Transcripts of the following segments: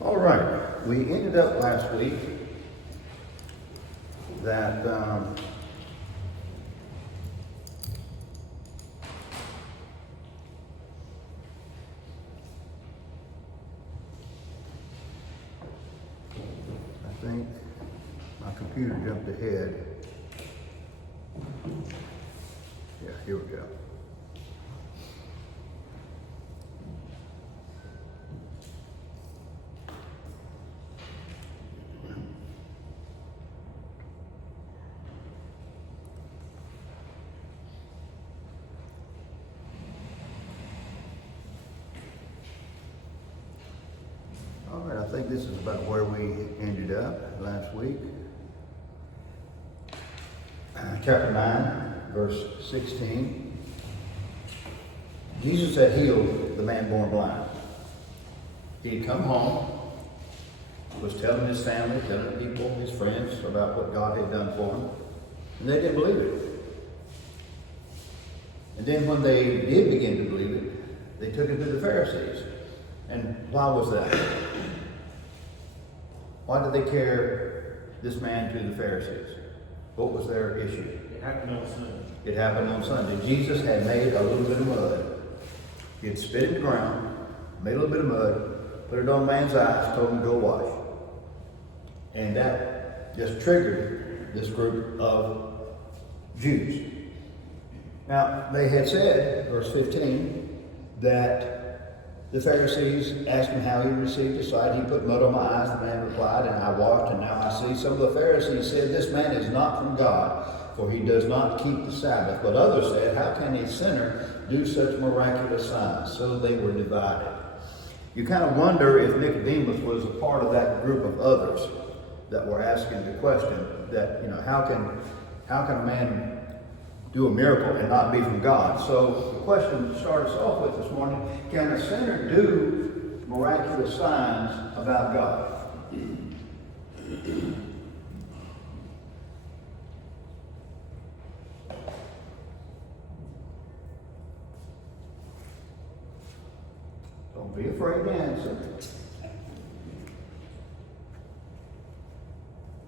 All right, we ended up last week that I think my computer jumped ahead. Yeah, here we go. All right, I think this is about where we ended up last week. Chapter 9, verse 16. Jesus had healed the man born blind. He'd come home, was telling his family, telling people, his friends, about what God had done for him, and they didn't believe it. And then when they did begin to believe it, they took it to the Pharisees. And why was that? Why did they carry this man to the Pharisees? What was their issue? It happened on Sunday. It happened on Sunday. Jesus had made a little bit of mud. He had spit in the ground, made a little bit of mud, put it on a man's eyes, told him to go wash. And that just triggered this group of Jews. Now, they had said, verse 15, that the Pharisees asked him how he received his sight. He put mud on my eyes. The man replied, and I washed, and now I see. Some of the Pharisees said, this man is not from God, for he does not keep the Sabbath. But others said, how can a sinner do such miraculous signs? So they were divided. You kind of wonder if Nicodemus was a part of that group of others that were asking the question that, how can a man do a miracle and not be from God? So the question to start us off with this morning, can a sinner do miraculous signs about God? Don't be afraid to answer.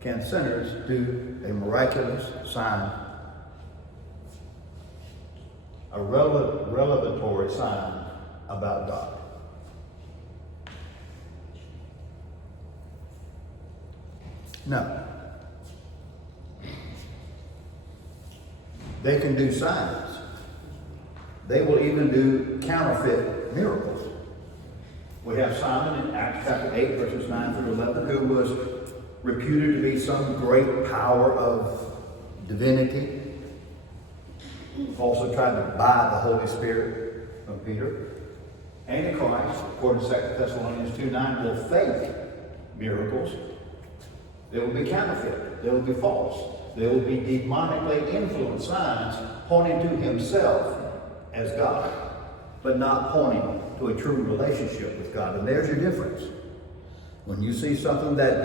Can sinners do a miraculous sign? A revelatory sign about God? No. They can do signs. They will even do counterfeit miracles. We have Simon in Acts chapter 8, verses 9 through 11, who was reputed to be some great power of divinity. Also tried to buy the Holy Spirit from Peter. Antichrist, according to 2 Thessalonians 2:9, will fake miracles. They will be counterfeit. They will be false. They will be demonically influenced signs pointing to himself as God, but not pointing to a true relationship with God. And there's your difference. When you see something that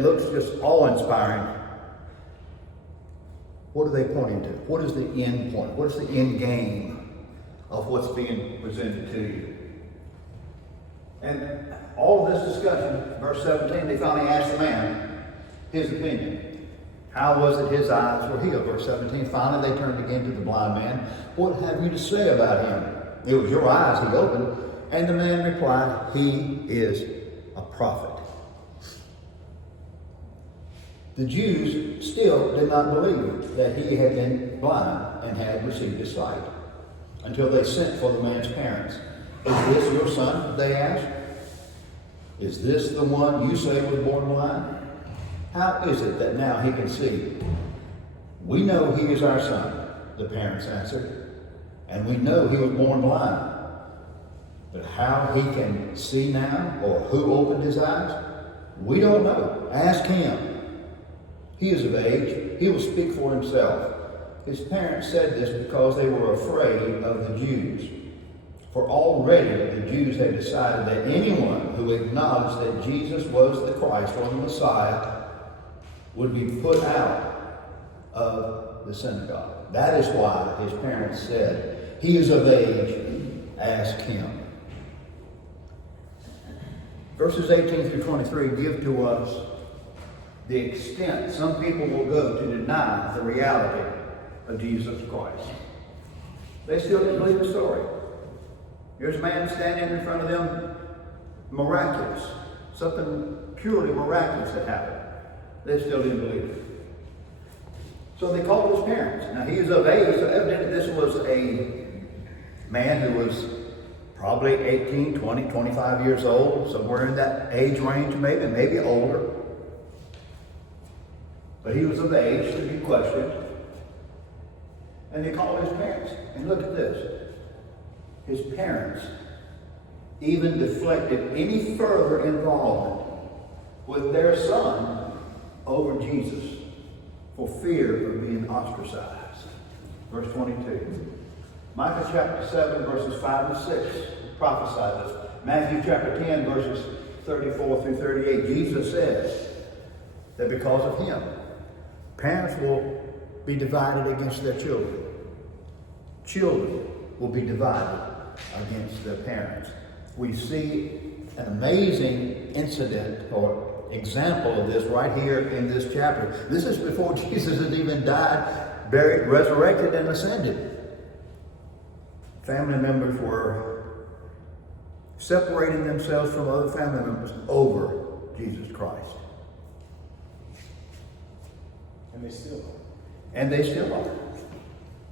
looks just awe-inspiring, what are they pointing to? What is the end point? What is the end game of what's being presented to you? And all of this discussion, verse 17, they finally asked the man his opinion. How was it his eyes were healed? Verse 17, finally they turned again to the blind man. What have you to say about him? It was your eyes he opened. And the man replied, he is a prophet. The Jews still did not believe that he had been blind and had received his sight until they sent for the man's parents. Is this your son? They asked. Is this the one you say was born blind? How is it that now he can see? We know he is our son, the parents answered, and we know he was born blind. But how he can see now, or who opened his eyes, we don't know. Ask him. He is of age. He will speak for himself. His parents said this because they were afraid of the Jews. For already the Jews had decided that anyone who acknowledged that Jesus was the Christ or the Messiah would be put out of the synagogue. That is why his parents said, he is of age, ask him. Verses 18 through 23 give to us the extent some people will go to deny the reality of Jesus Christ. They still didn't believe the story. Here's a man standing in front of them, miraculous. Something purely miraculous had happened. They still didn't believe it. So they called his parents. Now he is of age, so evidently this was a man who was probably 18, 20, 25 years old, somewhere in that age range maybe older. But he was of age to be questioned. And they called his parents. And look at this. His parents even deflected any further involvement with their son over Jesus for fear of being ostracized. Verse 22. Micah chapter 7 verses 5 and 6 prophesied this. Matthew chapter 10 verses 34 through 38. Jesus says that because of him, parents will be divided against their children. Children will be divided against their parents. We see an amazing incident or example of this right here in this chapter. This is before Jesus had even died, buried, resurrected, and ascended. Family members were separating themselves from other family members over Jesus Christ. And they still are. And they still are.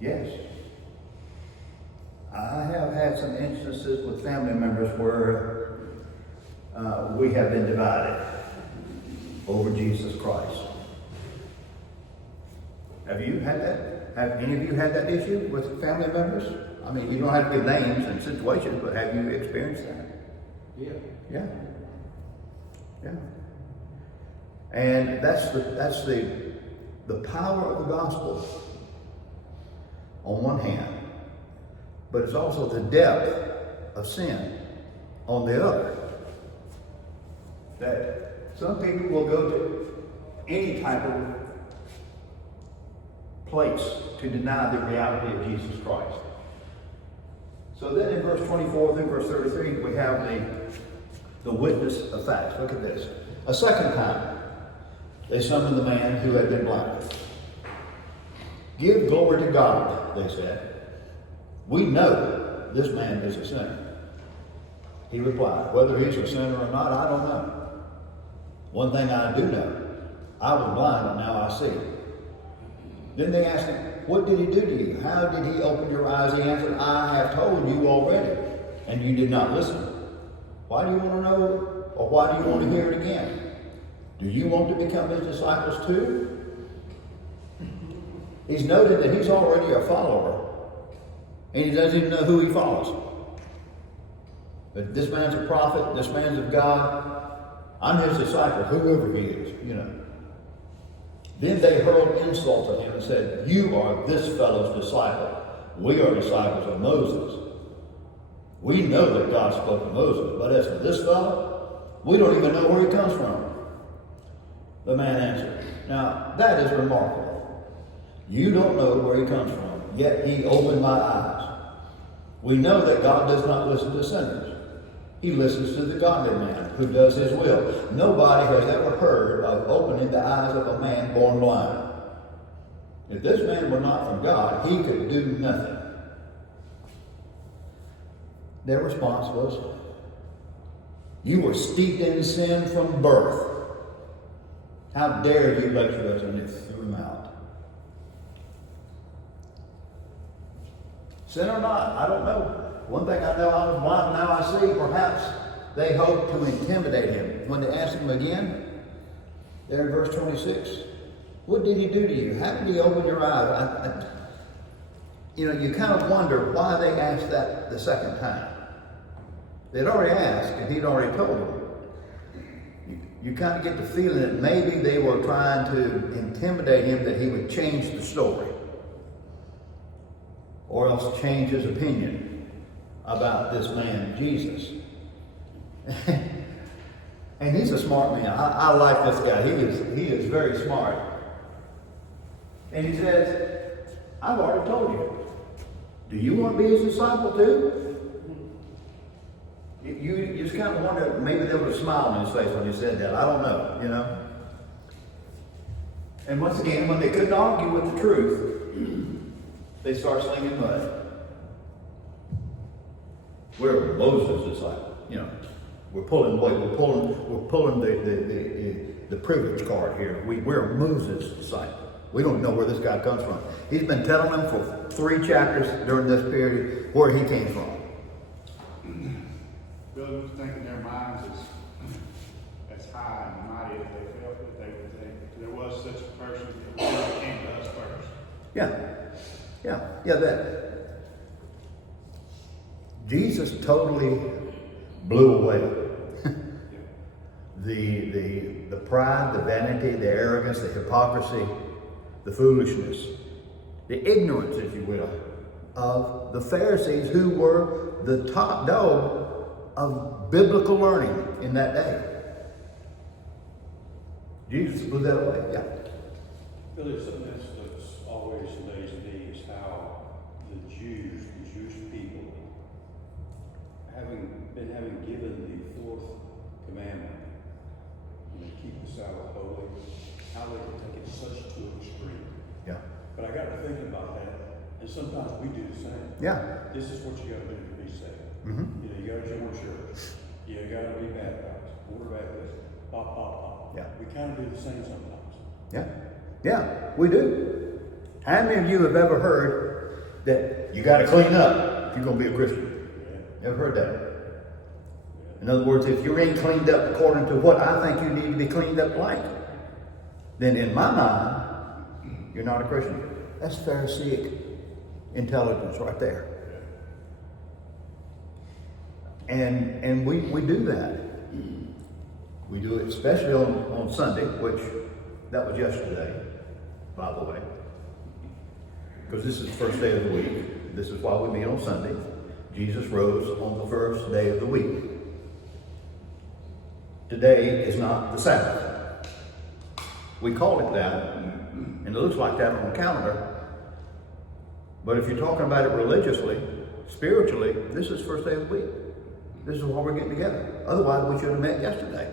Yes. I have had some instances with family members where we have been divided over Jesus Christ. Have you had that? Have any of you had that issue with family members? I mean, you don't have to give names and situations, but have you experienced that? Yeah. Yeah. Yeah. And that's the power of the gospel on one hand, but it's also the depth of sin on the other. That some people will go to any type of place to deny the reality of Jesus Christ. So then in verse 24 through verse 33, we have the witness of facts. Look at this. A second time, they summoned the man who had been blinded. Give glory to God, they said. We know this man is a sinner. He replied, whether he's a sinner or not, I don't know. One thing I do know, I was blind and now I see. Then they asked him, what did he do to you? How did he open your eyes? He answered, I have told you already, and you did not listen. Why do you want to know, or why do you want to hear it again? Do you want to become his disciples too? He's noted that he's already a follower, and he doesn't even know who he follows. But this man's a prophet, this man's of God. I'm his disciple, whoever he is, you know. Then they hurled insults at him and said, you are this fellow's disciple. We are disciples of Moses. We know that God spoke to Moses, but as for this fellow, we don't even know where he comes from. The man answered, now that is remarkable. You don't know where he comes from, yet he opened my eyes. We know that God does not listen to sinners. He listens to the godly man who does his will. Nobody has ever heard of opening the eyes of a man born blind. If this man were not from God, he could do nothing. Their response was, you were steeped in sin from birth. How dare you lecture us? And it threw him out. Sin or not, I don't know. One thing I know, I was blind, now I see. Perhaps they hoped to intimidate him. When they asked him again, there in verse 26, what did he do to you? How did he open your eyes? You kind of wonder why they asked that the second time. They'd already asked, and he'd already told them. You kind of get the feeling that maybe they were trying to intimidate him, that he would change the story, or else change his opinion about this man, Jesus. And he's a smart man. I like this guy. He is very smart. And he says, I've already told you. Do you want to be his disciple too? You just kind of wonder, maybe there was a smile on his face when he said that. I don't know, you know. And once again, when they couldn't argue with the truth, they start slinging mud. We're Moses' disciple, you know. We're pulling the privilege card here. We're Moses' disciple. We don't know where this guy comes from. He's been telling them for 3 chapters during this period where he came from. Billy was thinking their minds as high and mighty as they felt that they would think. There was such a person that came to us first. Yeah, that Jesus totally blew away the pride, the vanity, the arrogance, the hypocrisy, the foolishness, the ignorance, if you will, of the Pharisees, who were the top dog of biblical learning in that day. Jesus blew that away. Yeah. Billy, something that's always amazed me is how the Jews, the Jewish people, having given the 4th commandment, and they keep the Sabbath holy, how they can take it such to an extreme. Yeah. But I got to thinking about that, and sometimes we do the same. Yeah. This is what you got to do to be saved. Mm-hmm. You know, you got to join church. You got to be baptized. Water baptism. Pop, pop, pop. Yeah. We kind of do the same sometimes. Yeah, we do. How many of you have ever heard that you got to clean up if you're going to be a Christian? Yeah. Ever heard that? In other words, if you ain't cleaned up according to what I think you need to be cleaned up like, then in my mind, you're not a Christian. That's Pharisaic intelligence right there. And we do that. We do it especially on Sunday, which that was yesterday, by the way. Because this is the first day of the week. This is why we meet on Sunday. Jesus rose on the first day of the week. Today is not the Sabbath. We call it that, and it looks like that on the calendar. But if you're talking about it religiously, spiritually, this is the first day of the week. This is why we're getting together. Otherwise, we should have met yesterday.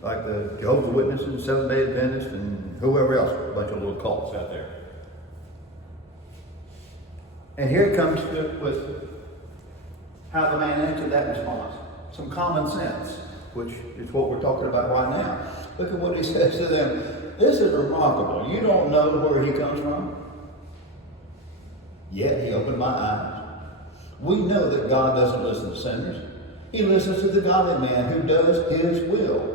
Like the Jehovah's Witnesses, Seventh-day Adventists, and whoever else, a bunch of little cults out there. And here it comes with how the man answered that response. Some common sense, which is what we're talking about right now. Look at what he says to them. This is remarkable. You don't know where he comes from? Yet he opened my eyes. We know that God doesn't listen to sinners. He listens to the godly man who does his will.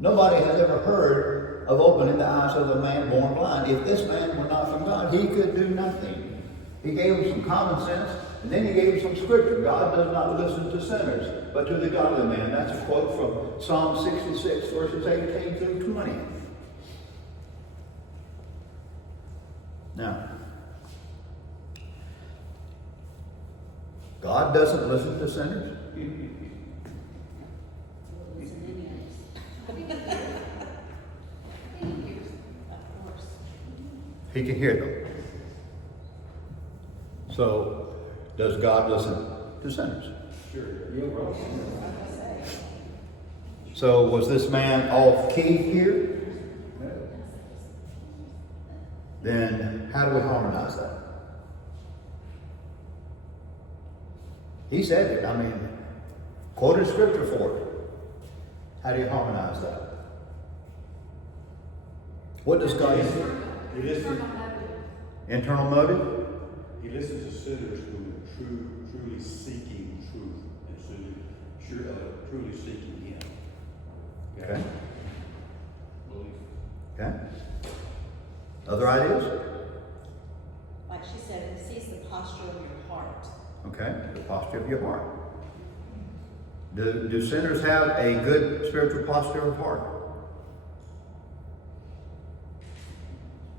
Nobody has ever heard of opening the eyes of a man born blind. If this man were not from God, he could do nothing. He gave him some common sense, and then he gave him some scripture. God does not listen to sinners, but to the godly man. That's a quote from Psalm 66, verses 18 through 20. Now, God doesn't listen to sinners. He can hear them. So, does God listen to sinners? Sure. Yeah, right. So, was this man off key here? Then, how do we harmonize that? He said it. I mean, quoted scripture for it. How do you harmonize that? What does God do? He listens. Internal motive? He listens to sinners who are truly seeking truth and truly seeking Him. Okay. Okay. Other ideas? Like she said, it sees the posture of your heart. Okay. The posture of your heart. Do sinners have a good spiritual posture of heart?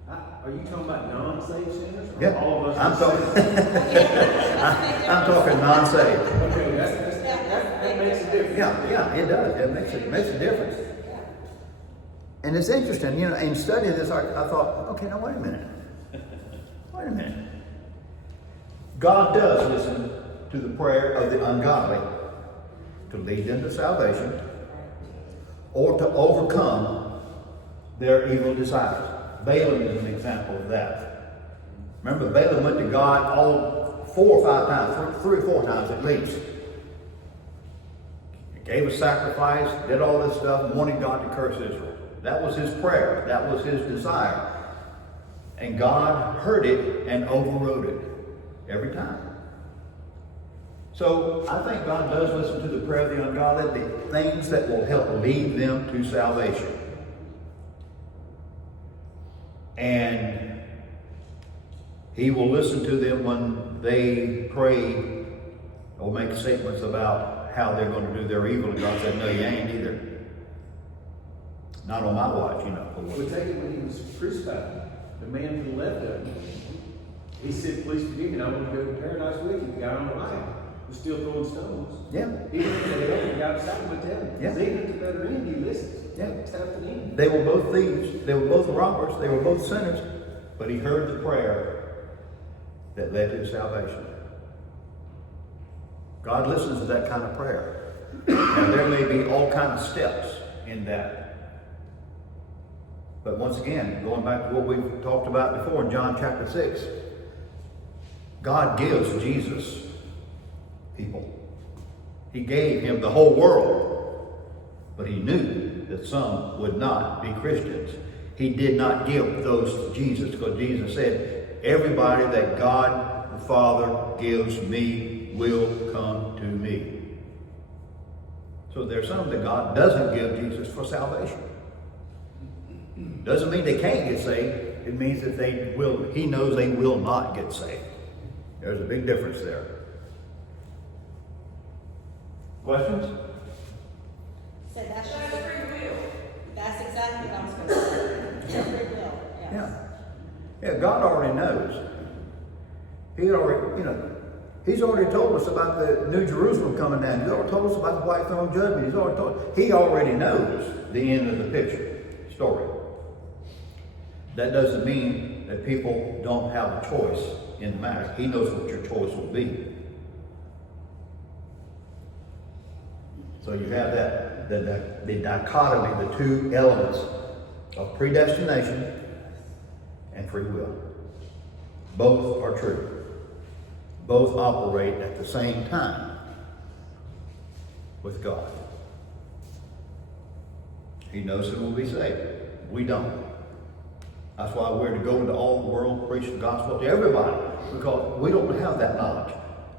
Are you talking about non-saved sinners? Or Yeah. all of us? I'm are talking. saved? I'm talking non-saved. Okay, that makes a difference. Yeah, it does. It makes a difference. And it's interesting, you know, in studying this, I thought, okay, now wait a minute. Wait a minute. God does listen to the prayer of the ungodly, to lead them to salvation or to overcome their evil desires. Balaam is an example of that. Remember, Balaam went to God all 4 or 5 times, 3 or 4 times at least. He gave a sacrifice, did all this stuff, wanted God to curse Israel. That was his prayer. That was his desire. And God heard it and overrode it every time. So I think God does listen to the prayer of the ungodly, the things that will help lead them to salvation. And he will listen to them when they pray or make statements about how they're going to do their evil. And God said, no, you ain't either. Not on my watch, you know. We take it when he was crucified. The man to the left of him, he said, please forgive me, I want to go to paradise with you. The guy on the right was still throwing stones. Yeah. He went to hell and the guy beside him went to heaven. Yeah. Because even at the better end, he listens. Yeah. Tap the end. They were both thieves. They were both robbers. They were both sinners. But he heard the prayer that led to salvation. God listens to that kind of prayer. Now, there may be all kinds of steps in that. But once again, going back to what we've talked about before in John chapter 6, God gives Jesus people. He gave him the whole world, but he knew that some would not be Christians. He did not give those to Jesus because Jesus said, everybody that God the Father gives me will come to me. So there's some that God doesn't give Jesus for salvation. Doesn't mean they can't get saved. It means that they will. He knows they will not get saved. There's a big difference there. Questions? So that's free will. That's exactly what I was going to say. Free will, yes. Yeah. Yeah, God already knows. He already, He's already told us about the New Jerusalem coming down. He's already told us about the white throne judgment. He already knows the end of the picture, story. That doesn't mean that people don't have a choice in the matter. He knows what your choice will be. So you have the dichotomy, the two elements of predestination and free will. Both are true. Both operate at the same time with God. He knows who will be saved. We don't. That's why we're to go into all the world, preach the gospel to everybody, because we don't have that knowledge.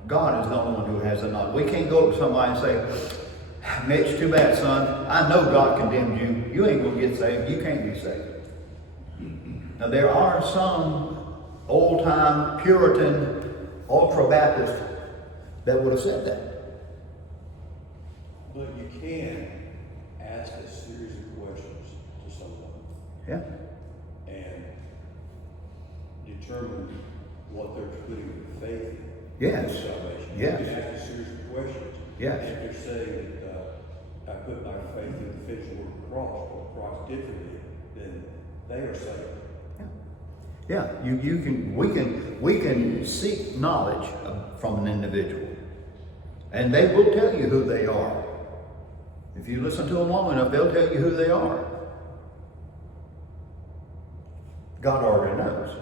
God is the only one who has the knowledge. We can't go up to somebody and say, Mitch, too bad, son. I know God condemned you. You ain't going to get saved. You can't be saved. Now, there are some old-time Puritan, ultra-Baptist that would have said that. But you can ask a series of questions to someone. Yeah. And determine what they're putting faith in. Yes. For salvation. Yes. You can ask a series of questions. Yes. If they're saying that I put my faith in the finished work of the cross, or Christ did for me, then they are saved. Yeah, we can seek knowledge from an individual, and they will tell you who they are. If you listen to them long enough, they'll tell you who they are. God already knows.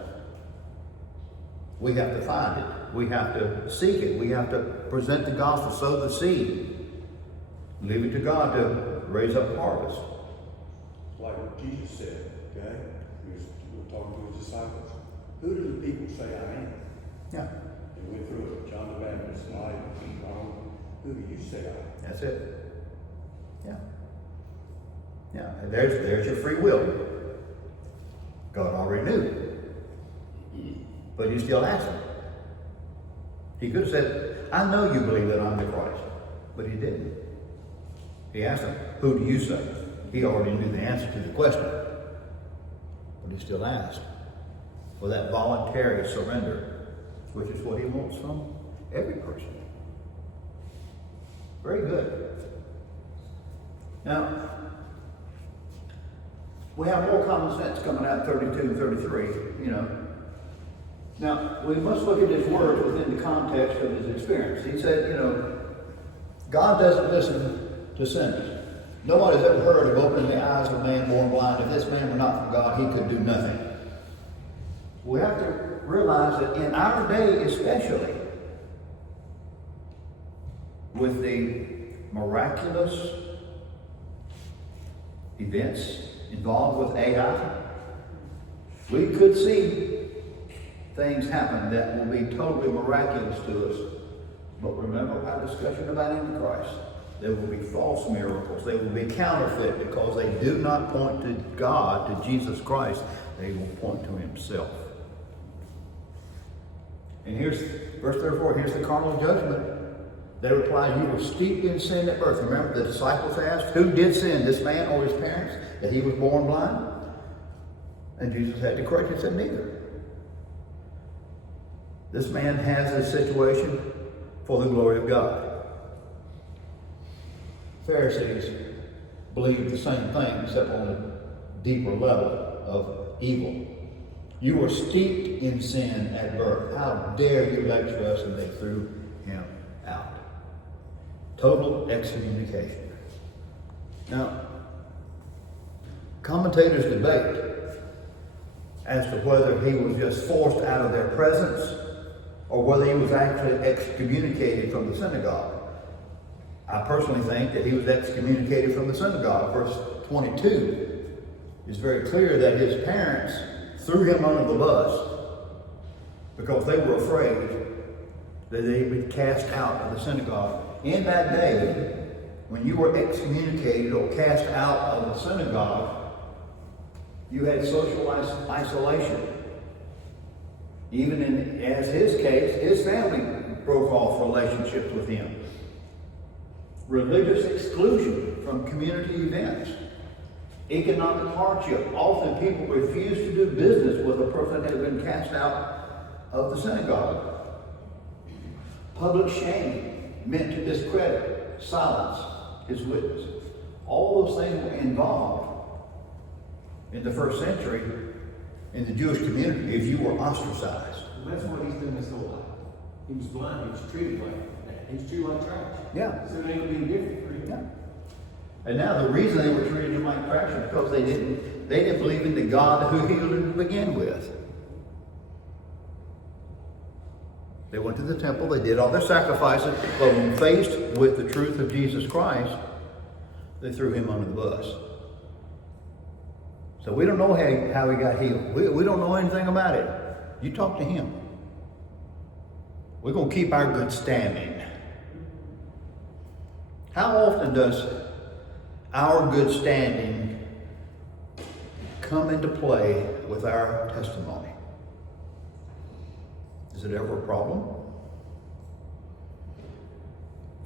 We have to find it. We have to seek it. We have to present the gospel, sow the seed. Leave it to God to raise up harvest. Like what Jesus said, okay? He was talking to his disciples. Who do the people say I am? Yeah, And went through it. John the Baptist, Elijah, John. Who do you say I am? that's it. Yeah. Yeah, and there's your free will. God already knew. But you still ask him. He could have said, I know you believe that I'm the Christ. But he didn't. He asked him, who do you say? He already knew the answer to the question. But he still asked for that voluntary surrender, which is what he wants from every person. Very good. Now, we have more common sense coming out 32 and 33, Now, we must look at his words within the context of his experience. He said, God doesn't listen to sinners. Nobody's ever heard of opening the eyes of a man born blind. If this man were not from God, he could do nothing. We have to realize that in our day especially, with the miraculous events involved with AI, we could see things happen that will be totally miraculous to us. But remember our discussion about Antichrist. There will be false miracles. They will be counterfeit because they do not point to God, to Jesus Christ. They will point to himself. And here's verse 34, here's the carnal judgment. They replied, you were steeped in sin at birth. Remember the disciples asked, who did sin, this man or his parents, that he was born blind? And Jesus had to correct it, said neither. This man has this situation for the glory of God. Pharisees believed the same thing, except on a deeper level of evil. You were steeped in sin at birth. How dare you lecture us? And they threw him out. Total excommunication. Now, commentators debate as to whether he was just forced out of their presence or whether he was actually excommunicated from the synagogue. I personally think that he was excommunicated from the synagogue. Verse 22 is very clear that his parents threw him under the bus because they were afraid that they would be cast out of the synagogue. In that day, when you were excommunicated or cast out of the synagogue, you had social isolation. Even in, as his case, his family broke off relationships with him. Religious exclusion from community events. Economic hardship. Often people refuse to do business with a person that had been cast out of the synagogue. Public shame meant to discredit, silence his witness. All those things were involved in the first century in the Jewish community if you were ostracized. And that's what he's done his whole life. He was blind, he was treated like that. He was treated like trash. Yeah. So it ain't gonna be different for him. Yeah. And now the reason they were treating him like trash is because they didn't believe in the God who healed him to begin with. They went to the temple, they did all their sacrifices, but when faced with the truth of Jesus Christ, they threw him under the bus. So we don't know how he got healed. We don't know anything about it. You talk to him. We're going to keep our good standing. How often does our good standing come into play with our testimony? Is it ever a problem?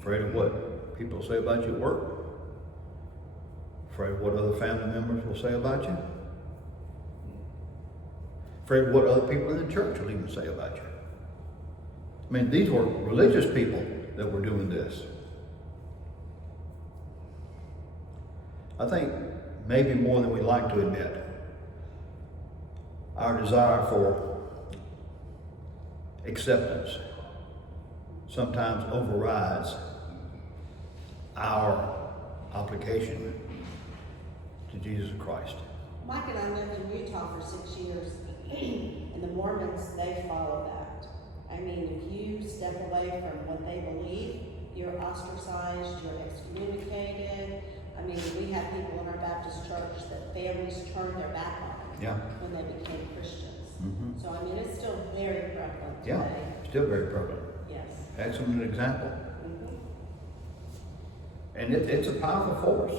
Afraid of what people say about you at work? Afraid of what other family members will say about you? Afraid of what other people in the church will even say about you? I mean, these were religious people that were doing this. I think maybe more than we like to admit, our desire for acceptance sometimes overrides our obligation to Jesus Christ. Mike and I lived in Utah for 6 years, and the Mormons, they follow that. I mean, if you step away from what they believe, you're ostracized, you're excommunicated. I mean, we have people in our Baptist church that families turned their back on Yeah. when they became Christians. Mhm. So, I mean, it's still very prevalent Yeah, today. still very prevalent. Yes. Excellent example. Mhm. And it's a powerful force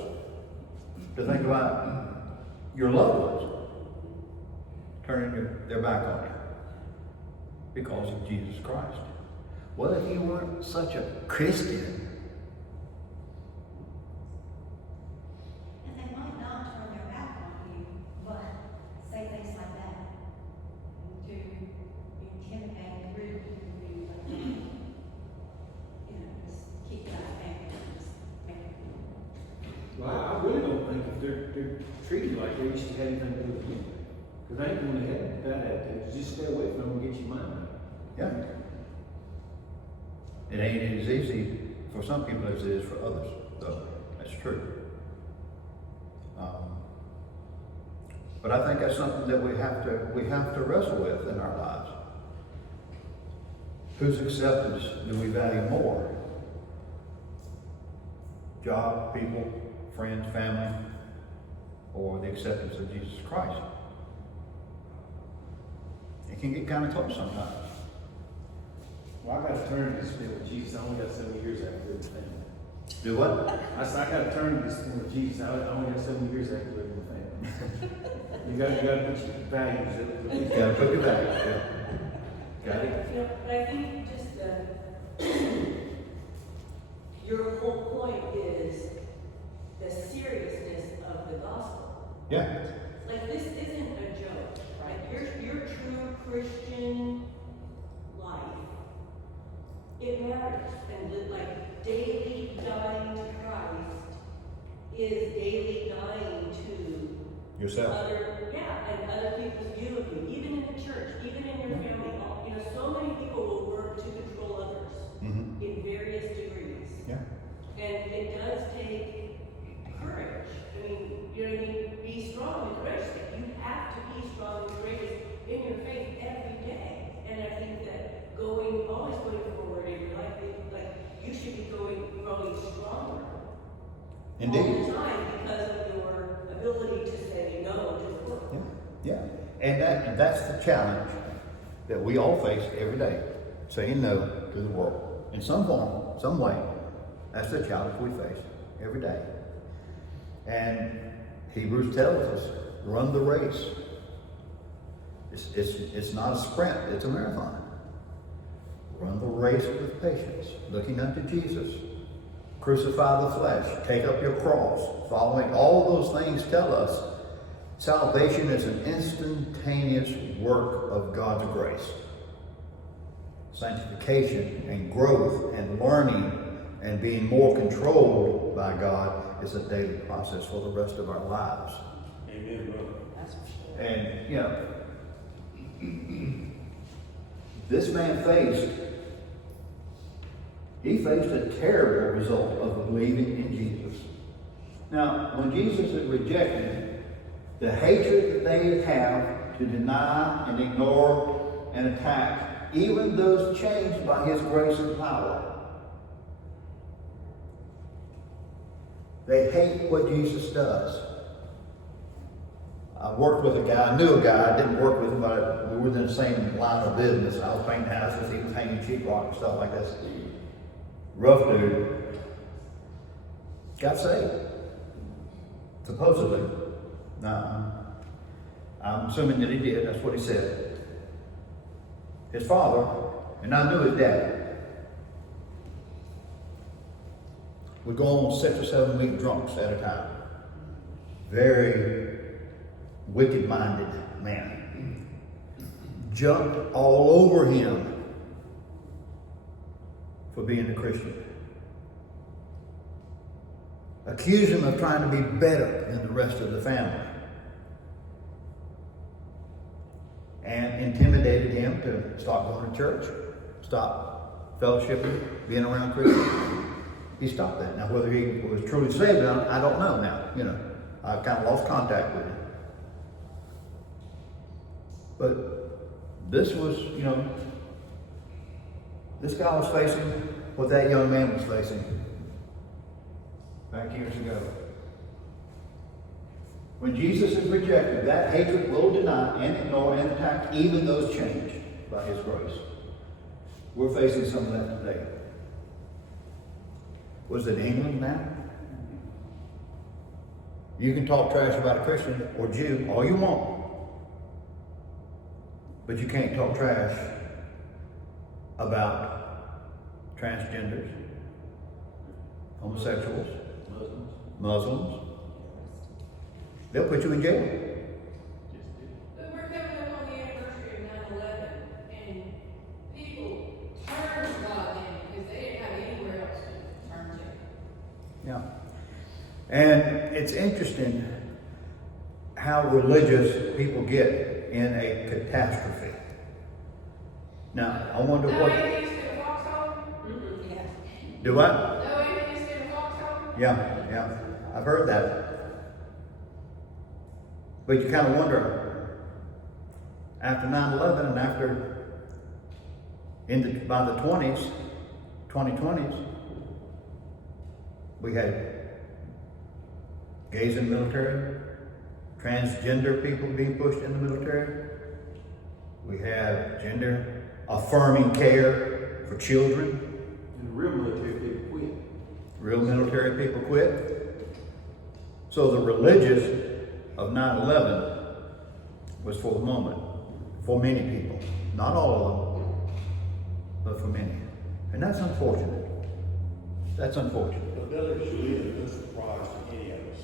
to think about your loved ones turning their back on you because of Jesus Christ. What if you weren't such a Christian? And they might not turn their back on you, but say things like that to intimidate, ridicule you, like, just keep that family, just make it. Well, I really don't think if they're treated like that, you should have anything to do with them. Because they ain't going to have that attitude. Just stay away from them and get your mind right. Yeah. It ain't as easy for some people as it is for others, though. That's true. But I think that's something that we have to wrestle with in our lives. Whose acceptance do we value more? Job, people, friends, family, or the acceptance of Jesus Christ? It can get kind of close sometimes. Well, I gotta turn to this thing with Jesus, I only got so many years after living family. Do what? I said, I gotta turn to this thing with Jesus, I only got so many years after living with family. You gotta put your values at You least. gotta put your back, yeah. Got it? You know, but I think just your whole point is the seriousness of the gospel. Yeah. Like, this isn't a joke, right? Your true Christian life, it matters. And like, daily dying to Christ is daily dying to Yourself. and other people's view of you, even in the church, even in your family. You know, so many people will work to control others Mm-hmm. in various degrees. Yeah. And it does take courage. I mean, you know what I mean? Be strong and courageous. Like, you have to be strong and courageous in your faith every day. And I think that always going forward in your life, like, you should be growing stronger. Indeed. All the time because of your ability to say no to the world. Yeah. And that's the challenge that we all face every day. Saying no to the world. In some form, some way. That's the challenge we face every day. And Hebrews tells us, run the race. It's not a sprint, it's a marathon. Run the race with patience, looking unto Jesus. Crucify the flesh, take up your cross. Following all those things tell us salvation is an instantaneous work of God's grace. Sanctification and growth and learning and being more controlled by God is a daily process for the rest of our lives. Amen, brother. That's for sure. And, you know, this man faced a terrible result of believing in Jesus. Now, when Jesus is rejected, the hatred that they have to deny and ignore and attack, even those changed by his grace and power. They hate what Jesus does. I worked with a guy, I knew a guy, I didn't work with him, but we were in the same line of business. I was painting houses, he was hanging sheetrock and stuff like that. Rough dude. Got saved. Supposedly. Now, I'm assuming that he did, that's what he said. His father, and I knew his dad, would go on 6 or 7 week drunks at a time. Very wicked-minded man. Jumped all over him for being a Christian. Accused him of trying to be better than the rest of the family. And intimidated him to stop going to church, stop fellowshipping, being around Christians. He stopped that. Now, whether he was truly saved, I don't know now. You know, I've kind of lost contact with him. But this was, you know, this guy was facing what that young man was facing back years ago. When Jesus is rejected, that hatred will deny and ignore and attack even those changed by his grace. We're facing some of that today. Was it England now? You can talk trash about a Christian or Jew all you want. But you can't talk trash about transgenders, homosexuals, Muslims. They'll put you in jail. But we're coming up on the anniversary of 9/11, and people turned to God then because they didn't have anywhere else to turn to. Yeah. And it's interesting how religious people get in a catastrophe. Now, I wonder No what. atheist in a foxhole? Yeah. Do what? No Yeah, I've heard that. But you kind of wonder, after 9/11 and after, by the 2020s, we had gays in the military, transgender people being pushed in the military. We have gender affirming care for children. And the real military people quit. Real military people quit. So the religious of 9/11 was for the moment, for many people. Not all of them, but for many. And that's unfortunate. That's unfortunate. But Billy, it should be of no surprise to any of us.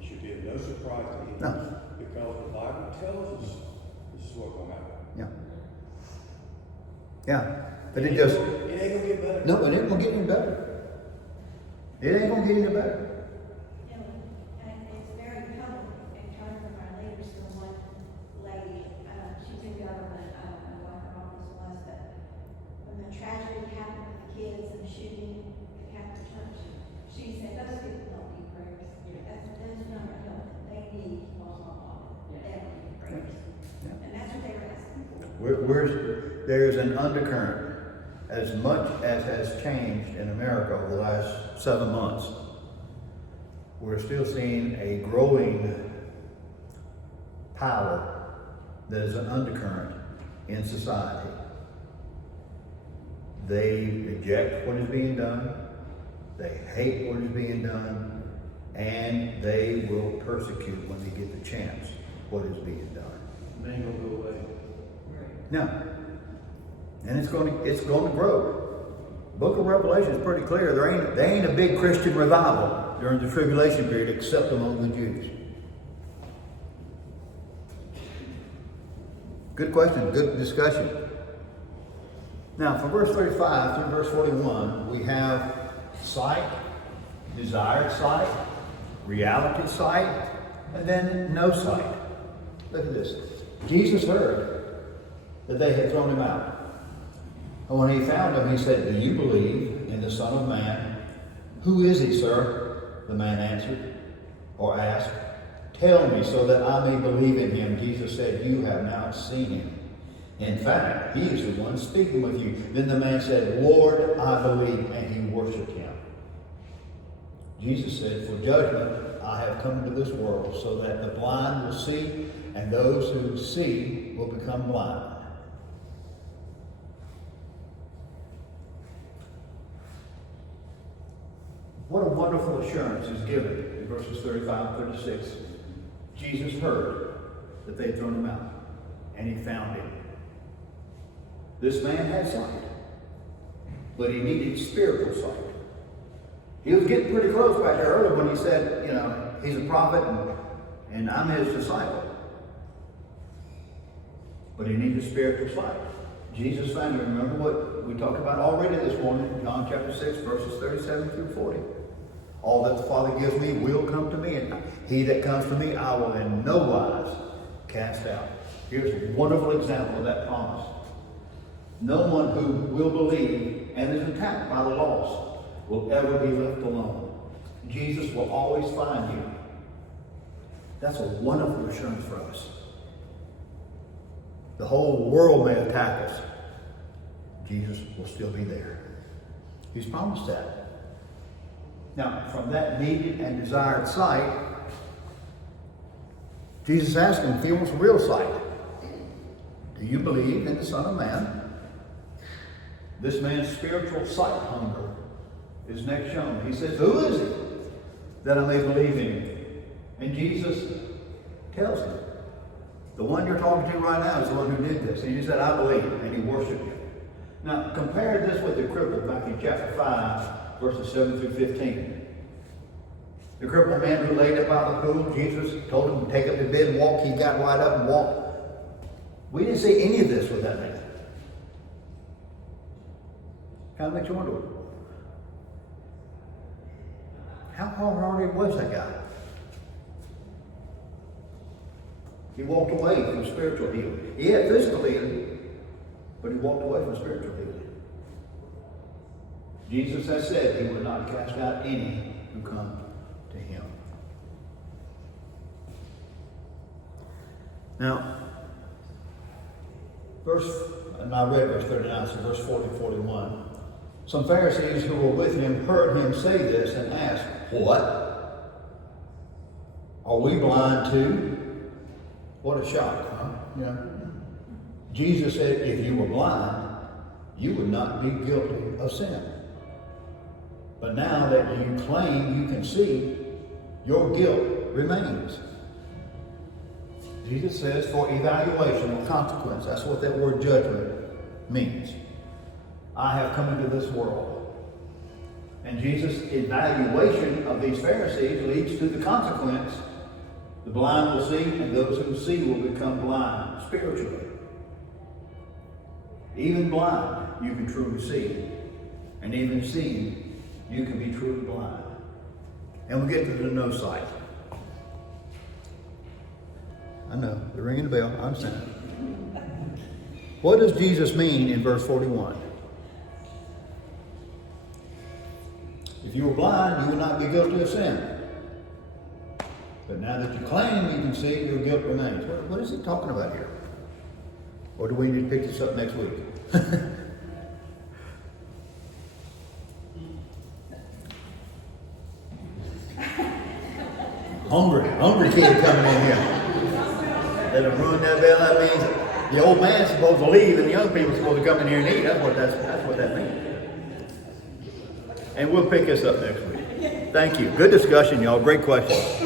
It should be of no surprise to any of us. No. Because the Bible tells us this is what's going to happen. Yeah. Yeah. But it just, It ain't gonna get better. no, it ain't gonna get any better. It ain't gonna get any better. And it's very public, and coming from our leaders, the one lady, she's in government, I don't know what her office was, but when the tragedy happened with the kids and the shooting at the Catholic Church, she said, those people don't need prayers. Those young adults, they need Muslim, they don't need prayers. Yeah. And that's what they were asking for. There's an undercurrent. As much as has changed in America over the last 7 months, we're still seeing a growing power that is an undercurrent in society. They reject what is being done, they hate what is being done, and they will persecute when they get the chance what is being done. It ain't gonna go away. No. And it's going to grow. Book of Revelation is pretty clear. There ain't a big Christian revival during the tribulation period except among the Jews. Good question, good discussion. Now, from verse 35 through verse 41, we have sight, desired sight, reality sight, and then no sight. Look at this. Jesus heard that they had thrown him out. And when he found him, he said, "Do you believe in the Son of Man?" "Who is he, sir?" the man answered, or asked. "Tell me so that I may believe in him." Jesus said, "You have now seen him. In fact, he is the one speaking with you." Then the man said, "Lord, I believe," and he worshiped him. Jesus said, "For judgment I have come into this world, so that the blind will see, and those who see will become blind." What a wonderful assurance is given in verses 35 and 36. Jesus heard that they had thrown him out, and he found him. This man had sight, but he needed spiritual sight. He was getting pretty close back there earlier when he said, he's a prophet and I'm his disciple. But he needed spiritual sight. Jesus found him. Remember what we talked about already this morning, John chapter 6, verses 37 through 40. All that the Father gives me will come to me, and he that comes to me I will in no wise cast out. Here's a wonderful example of that promise. No one who will believe and is attacked by the lost will ever be left alone. Jesus will always find you. That's a wonderful assurance for us. The whole world may attack us. Jesus will still be there. He's promised that. Now, from that needed and desired sight, Jesus asked him if he wants real sight. Do you believe in the Son of Man? This man's spiritual sight hunger is next shown. He says, "Who is he that I may believe in him?" And Jesus tells him, the one you're talking to right now is the one who did this. And he said, "I believe," and he worshiped him. Now, compare this with the crippled back in chapter 5, verses 7 through 15. The crippled man who laid up by the pool, Jesus told him to take up his bed and walk. He got right up and walked. We didn't see any of this with that man. Kind of makes you wonder, how hard-hearted was that guy? He walked away from spiritual healing. He had physical healing, but he walked away from spiritual healing. Jesus has said he will not cast out any who come to him. Now, and I read verse 39, so verse 40 and 41. Some Pharisees who were with him heard him say this and asked, "What? Are we blind too?" What a shock, huh? Yeah. Jesus said, if you were blind, you would not be guilty of sin. But now that you claim you can see, your guilt remains. Jesus says for evaluation or consequence. That's what that word judgment means. I have come into this world. And Jesus' evaluation of these Pharisees leads to the consequence. The blind will see, and those who see will become blind spiritually. Even blind, you can truly see. And even seeing, you can be truly blind. And we get to the no sight. I know, they're ringing the bell, I understand. What does Jesus mean in verse 41? If you were blind, you would not be guilty of sin. But now that you claim you can see, your guilt remains. What is he talking about here? Or do we need to pick this up next week? Hungry kid coming in here. Let him run that bell. That means the old man's supposed to leave and the young people are supposed to come in here and eat. That's what that means. And we'll pick this up next week. Thank you. Good discussion, y'all. Great questions.